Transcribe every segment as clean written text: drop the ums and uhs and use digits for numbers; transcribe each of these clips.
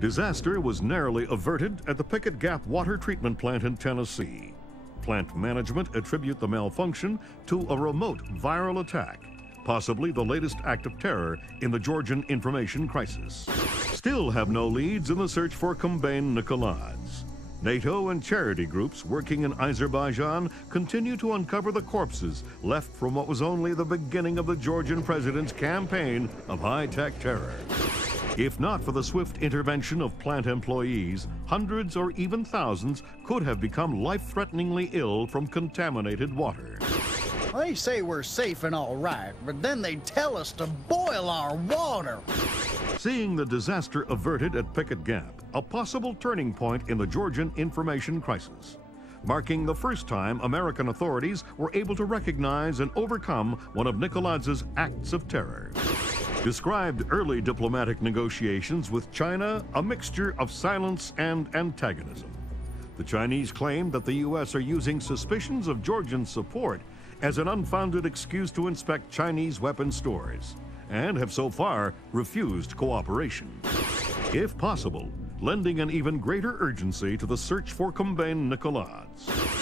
Disaster was narrowly averted at the Pickett Gap water treatment plant in Tennessee. Plant management attribute the malfunction to a remote viral attack, possibly the latest act of terror in the Georgian information crisis. Still have no leads in the search for Kumbain Nikolads. NATO and charity groups working in Azerbaijan continue to uncover the corpses left from what was only the beginning of the Georgian president's campaign of high-tech terror. If not for the swift intervention of plant employees, hundreds or even thousands could have become life-threateningly ill from contaminated water. They say we're safe and all right, but then they tell us to boil our water. Seeing the disaster averted at Pickett Gap, a possible turning point in the Georgian information crisis, marking the first time American authorities were able to recognize and overcome one of Nikolads' acts of terror. Described early diplomatic negotiations with China a mixture of silence and antagonism. The Chinese claimed that the U.S. are using suspicions of Georgian support as an unfounded excuse to inspect Chinese weapon stores, and have so far refused cooperation. If possible, lending an even greater urgency to the search for Kumbain Nikolads.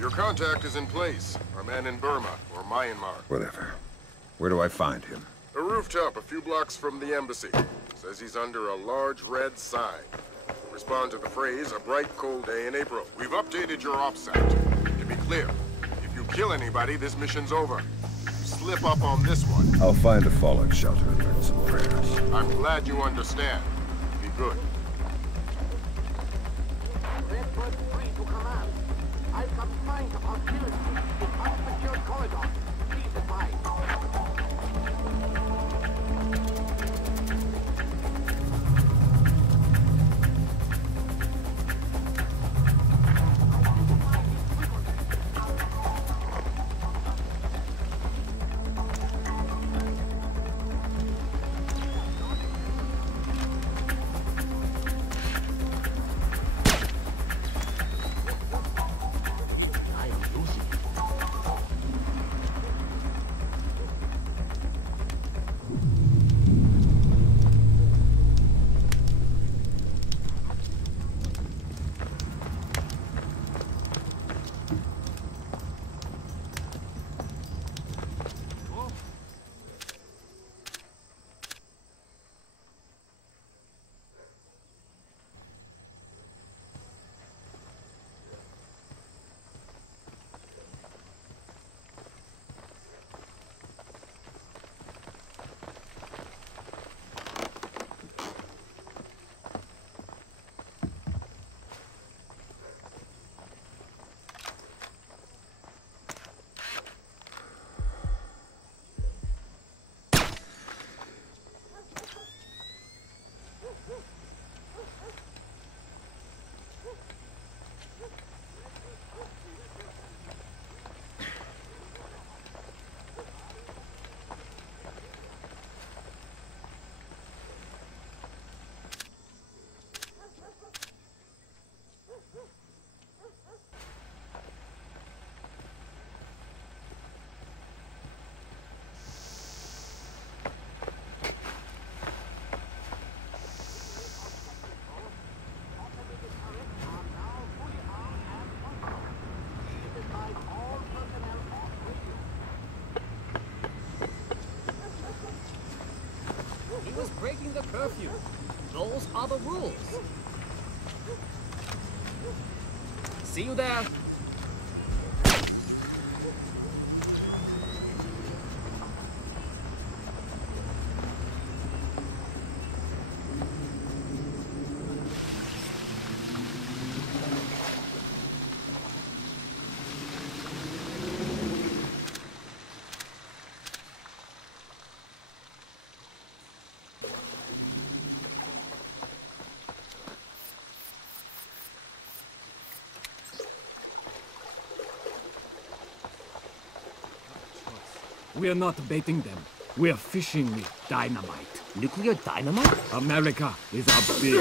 Your contact is in place. Our man in Burma, or Myanmar. Whatever. Where do I find him? A rooftop a few blocks from the embassy. Says he's under a large red sign. Respond to the phrase, a bright cold day in April. We've updated your OPSAT. To be clear, if you kill anybody, this mission's over. You slip up on this one. I'll find a fallout shelter and learn some prayers. I'm glad you understand. Be good. I've got signs of hostility in unsecured corridors. Please advise. He was breaking the curfew. Those are the rules. See you there. We are not baiting them. We are fishing with dynamite. Nuclear dynamite? America is our big...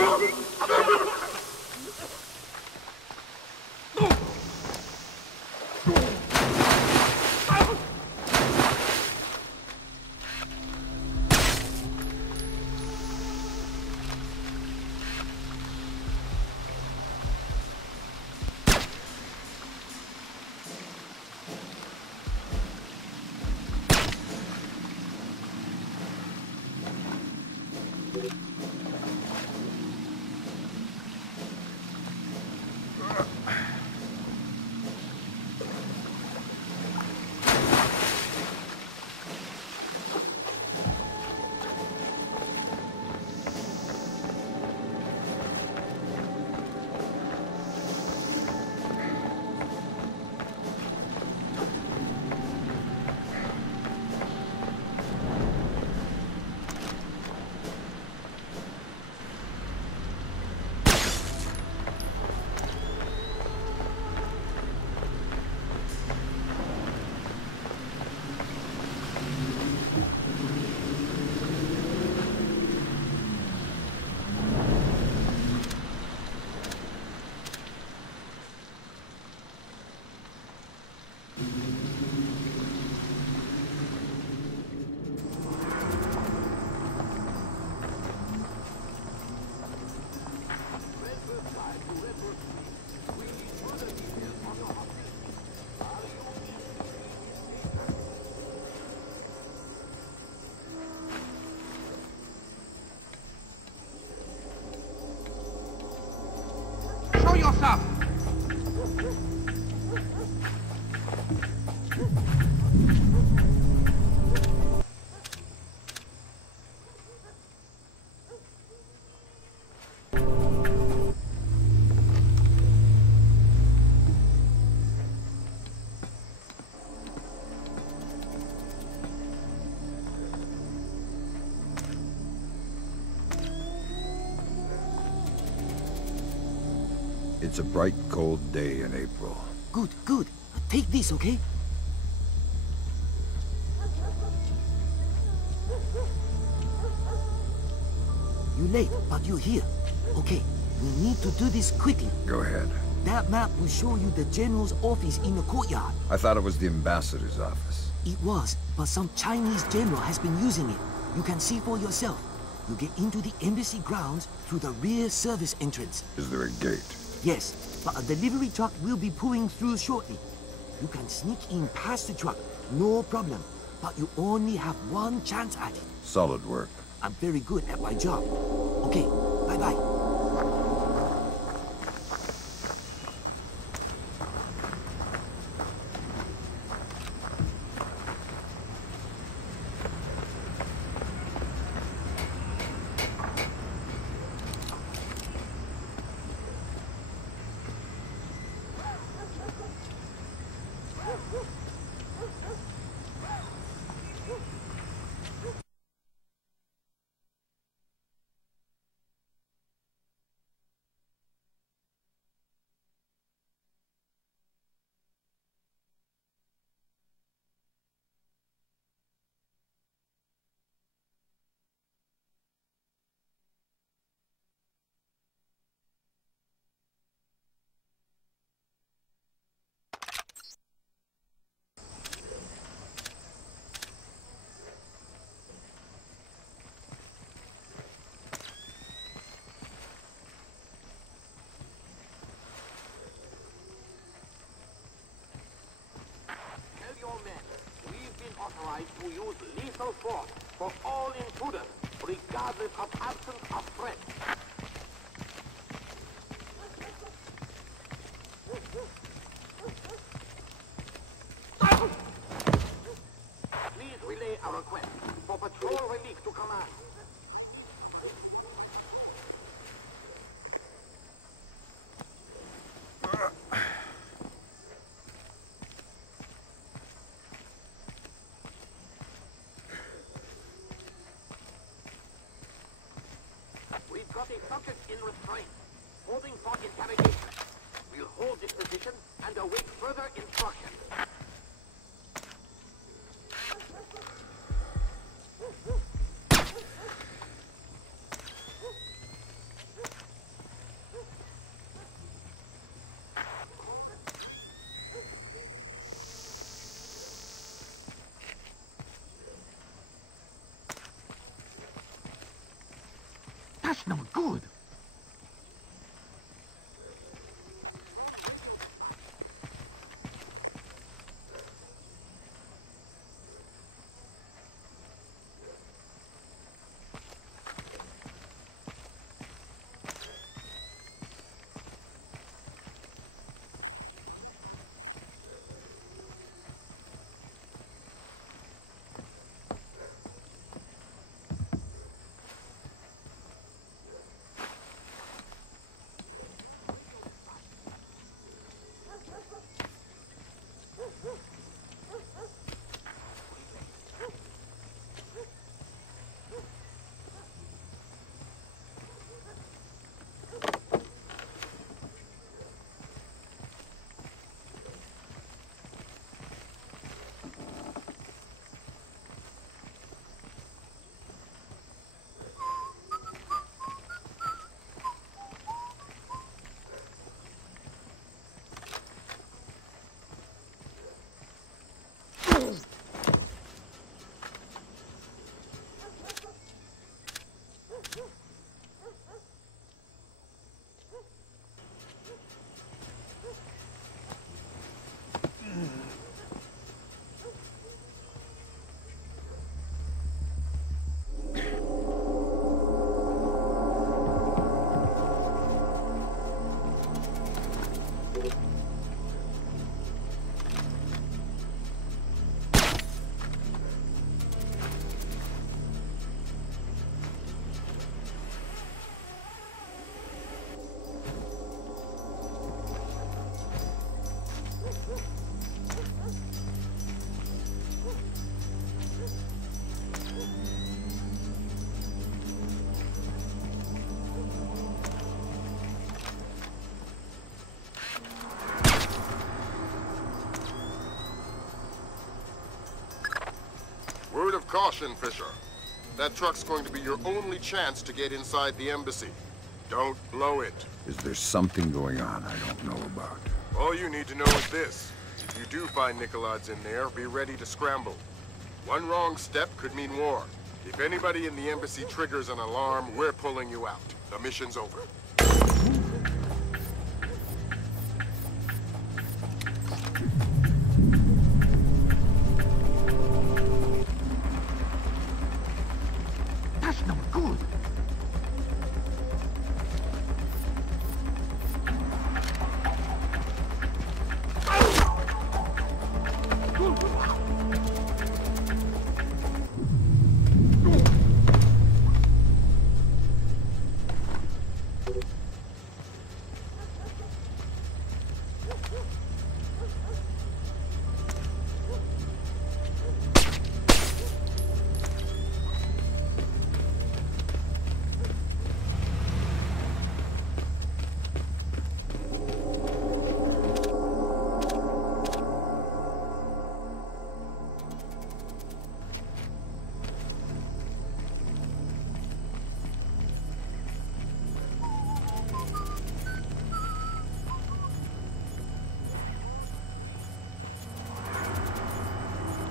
Show yourself! It's a bright, cold day in April. Good, good. Take this, okay? You're late, but you're here. Okay, we need to do this quickly. Go ahead. That map will show you the general's office in the courtyard. I thought it was the ambassador's office. It was, but some Chinese general has been using it. You can see for yourself. You get into the embassy grounds through the rear service entrance. Is there a gate? Yes, but a delivery truck will be pulling through shortly. You can sneak in past the truck, no problem. But you only have one chance at it. Solid work. I'm very good at my job. Okay, bye-bye. Authorized to use lethal force for all intruders, regardless of absence of threat. Please relay our request for patrol relief to command. We've got a subject in restraint, holding for interrogation. We'll hold this position and await further instructions. That's no good. Word of caution, Fisher. That truck's going to be your only chance to get inside the embassy. Don't blow it. Is there something going on I don't know about? All you need to know is this. If you do find Nicolads in there, be ready to scramble. One wrong step could mean war. If anybody in the embassy triggers an alarm, we're pulling you out. The mission's over. That's no good.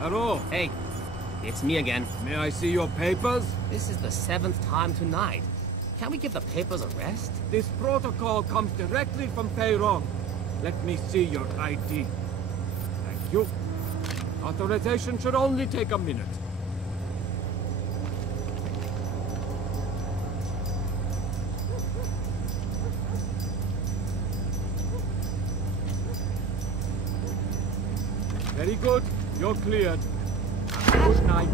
Hello. Hey, it's me again. May I see your papers? This is the 7th time tonight. Can't we give the papers a rest? This protocol comes directly from Payron. Let me see your ID. Thank you. Authorization should only take a minute. Very good. You're cleared. Good night.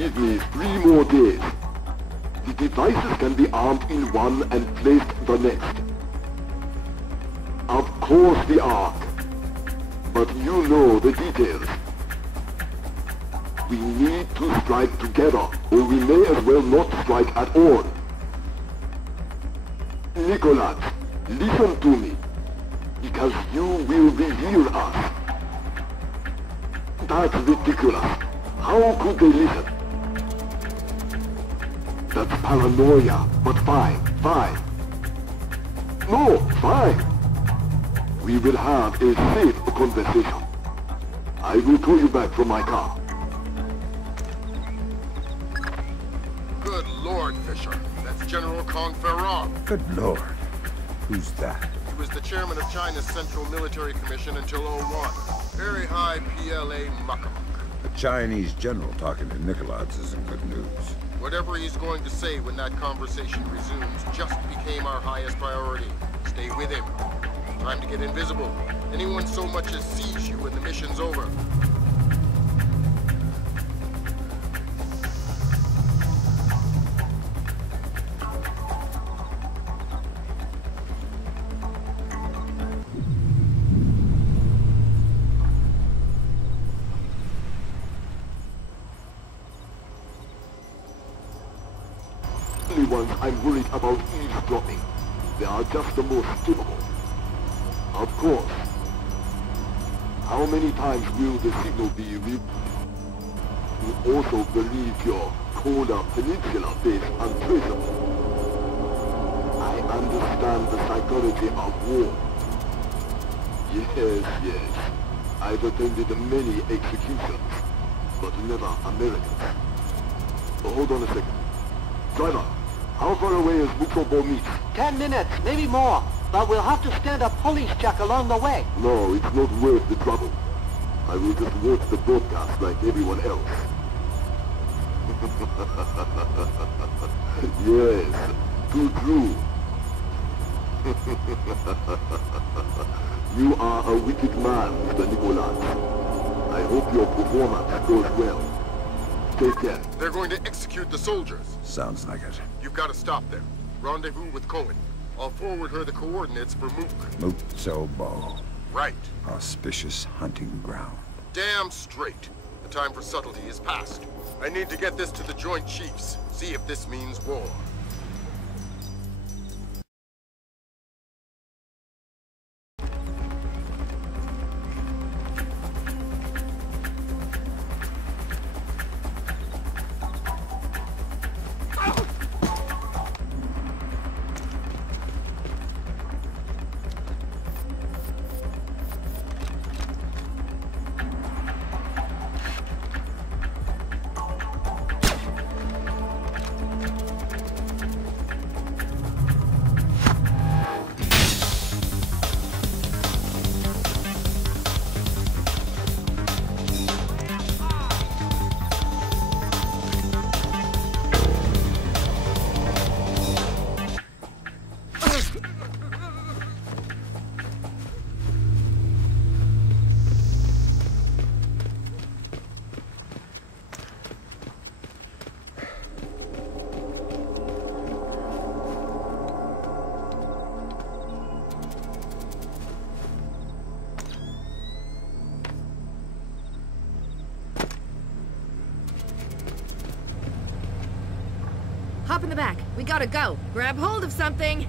Give me 3 more days. The devices can be armed in one and placed the next. Of course the Ark. But you know the details. We need to strike together, or we may as well not strike at all. Nicholas, listen to me, because you will reveal us. That's ridiculous. How could they listen? That's paranoia, but fine. No, fine. We will have a safe conversation. I will call you back from my car. Good Lord, Fisher. That's General Kong Ferrong. Good Lord. Who's that? He was the chairman of China's Central Military Commission until '01. Very high PLA muckamuck. A Chinese general talking to Nicholas isn't good news. Whatever he's going to say when that conversation resumes just became our highest priority. Stay with him. Time to get invisible. Anyone so much as sees you and the mission's over. The only ones I'm worried about eavesdropping. They are just the most capable. Of course. How many times will the signal be read? You also believe your Kola Peninsula base untraceable. I understand the psychology of war. Yes. I've attended many executions, but never Americans. Hold on a second. Driver, how far away is Mukobo Meet? 10 minutes, maybe more. But we'll have to stand a police check along the way. No, it's not worth the trouble. I will just watch the broadcast like everyone else. Yes, too true. You are a wicked man, Mr. Nicholas. I hope your performance goes well. Take care. They're going to execute the soldiers. Sounds like it. You've got to stop them. Rendezvous with Cohen. I'll forward her the coordinates for Mook. Mutsobo. Right. Auspicious hunting ground. Damn straight. The time for subtlety is past. I need to get this to the Joint Chiefs. See if this means war. Hop in the back. We gotta go. Grab hold of something.